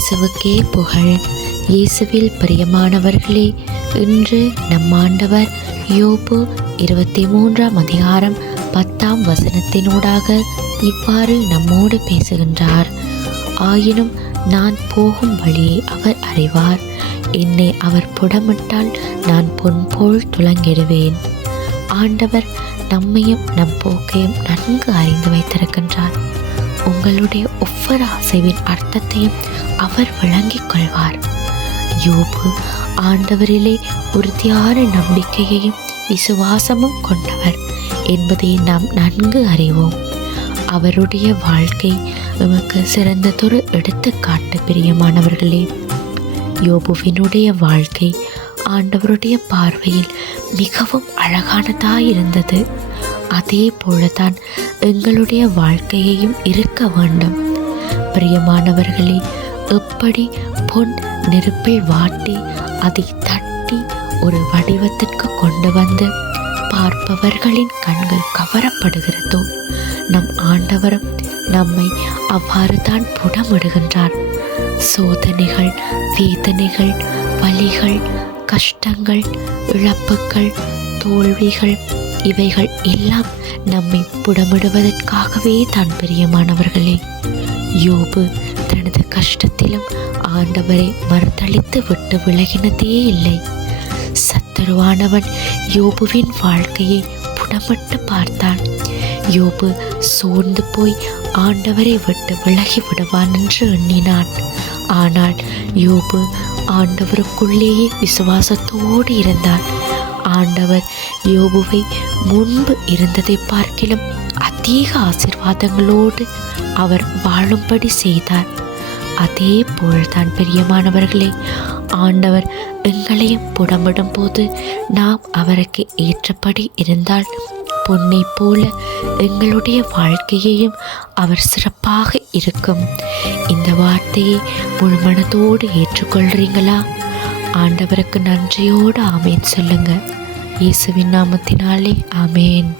இயேசுவுக்கே புகழ். இயேசுவில் பிரியமானவர்களே, இன்று நம் ஆண்டவர் யோபு 23ஆம் அதிகாரம் 10ஆம் வசனத்தினூடாக இவ்வாறு நம்மோடு பேசுகின்றார். ஆயினும் நான் போகும் வழியை அவர் அறிவார். என்னை அவர் புடமிட்டால் நான் பொன் போல் துலங்கிடுவேன். ஆண்டவர் நம்மையும் நம் போக்கையும் நன்கு அறிந்து வைத்திருக்கின்றார். உங்களுடைய ஒவ்வொரு அசைவின் அர்த்தத்தையும் அவர் விளங்கிக் கொள்வார். யோபு ஆண்டவரிலே உறுதியான நம்பிக்கையையும் விசுவாசமும் கொண்டவர் என்பதை நாம் நன்கு அறிவோம். அவருடைய வாழ்க்கை நமக்கு சிறந்ததொரு எடுத்துக்காட்டு. பிரியமானவர்களே, யோபுவினுடைய வாழ்க்கை ஆண்டவருடைய பார்வையில் மிகவும் அழகானதாயிருந்தது. அதே போலதான் எங்களுடைய வாழ்க்கையையும் இருக்க வேண்டும். பிரியமானவர்களே, எப்படி பொன் நெருப்பில் வாட்டி அதை தட்டி ஒரு வடிவத்திற்கு கொண்டு வந்து பார்ப்பவர்களின் கண்கள் கவரப்படுகிறதோ, நம் ஆண்டவரும் நம்மை அவ்வாறு தான் புடமிடுகின்றார். சோதனைகள், வேதனைகள், வலிகள், கஷ்டங்கள், இழப்புகள், தோல்விகள் இவைகள் எல்லாம் நம்மை புடமிடுவதற்காகவே தான். பிரியமானவர்களே, யோபு தனது கஷ்டத்திலும் ஆண்டவரை மறுதளித்து விட்டு விலகினதே இல்லை. சத்துருவானவன் யோபுவின் வாழ்க்கையை புடமிட்டு பார்த்தான். யோபு சோர்ந்து போய் ஆண்டவரை விட்டு விலகி விடுவான் என்று எண்ணினான். ஆனால் யோபு ஆண்டவருக்குள்ளேயே விசுவாசத்தோடு இருந்தார். ஆண்டவர் யோபுவை முன்பு இருந்ததை பார்க்கிலும் அதிக ஆசீர்வாதங்களோடு அவர் வாழும்படி செய்தார். அதே போல்தான் பிரியமானவர்களே, ஆண்டவர் எங்களையும் புடமிடும் போது நாம் அவருக்கு ஏற்றபடி இருந்தால் பொன்னை போல எங்களுடைய வாழ்க்கையையும் அவர் சிறப்பாக இருக்கும். இந்த வார்த்தையை முழுமனதோடு ஏற்றுக்கொள்றீங்களா? ஆண்டவருக்கு நன்றியோடு ஆமேன் சொல்லுங்க. இயேசுவின் நாமத்தினாலே ஆமேன்.